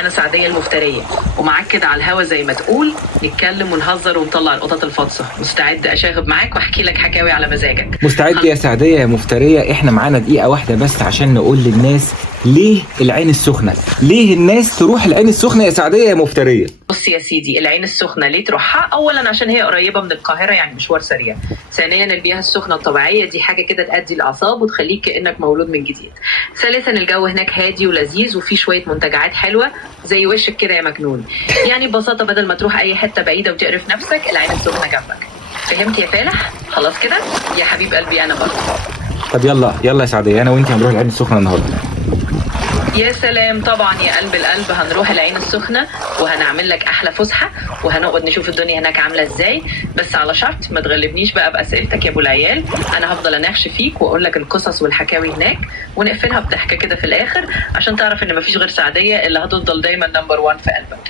انا سعديه المفتريه، ومعاك كده على الهوا زي ما تقول، نتكلم ونهزر ونطلع القطط الفاطسه. مستعد اشاغب معاك واحكي لك حكاوي على مزاجك؟ مستعد يا سعدية يا مفترية. احنا معانا دقيقة واحدة بس عشان نقول للناس ليه العين السخنة، ليه الناس تروح العين السخنة يا سعدية يا مفترية. بص يا سيدي، العين السخنه ليه تروحها؟ اولا عشان هي قريبه من القاهره، يعني مشوار سريع. ثانيا المياه السخنه الطبيعيه دي حاجه كده تأدي الاعصاب وتخليك كانك مولود من جديد. ثالثا الجو هناك هادي ولذيذ وفي شويه منتجعات حلوه زي وشك كده يا مجنون. يعني ببساطه بدل ما تروح اي حته بعيده وتقرف نفسك، العين السخنه جنبك. فهمت يا فالح؟ خلاص كده يا حبيب قلبي، انا برضه. طب يلا يلا يا سعدية، انا وانت هنروح العين السخنة النهاردة. يا سلام، طبعا يا قلب القلب هنروح العين السخنة وهنعمل لك أحلى فسحة وهنقعد نشوف الدنيا هناك عاملة إزاي. بس على شرط ما تغلبنيش بقى بأسئلتك يا أبو العيال. أنا هفضل أناقش فيك وأقول لك القصص والحكاوي هناك، ونقفلها بضحكة كده في الآخر عشان تعرف إن مفيش غير سعدية اللي هتفضل دايما نمبر 1 في قلبك.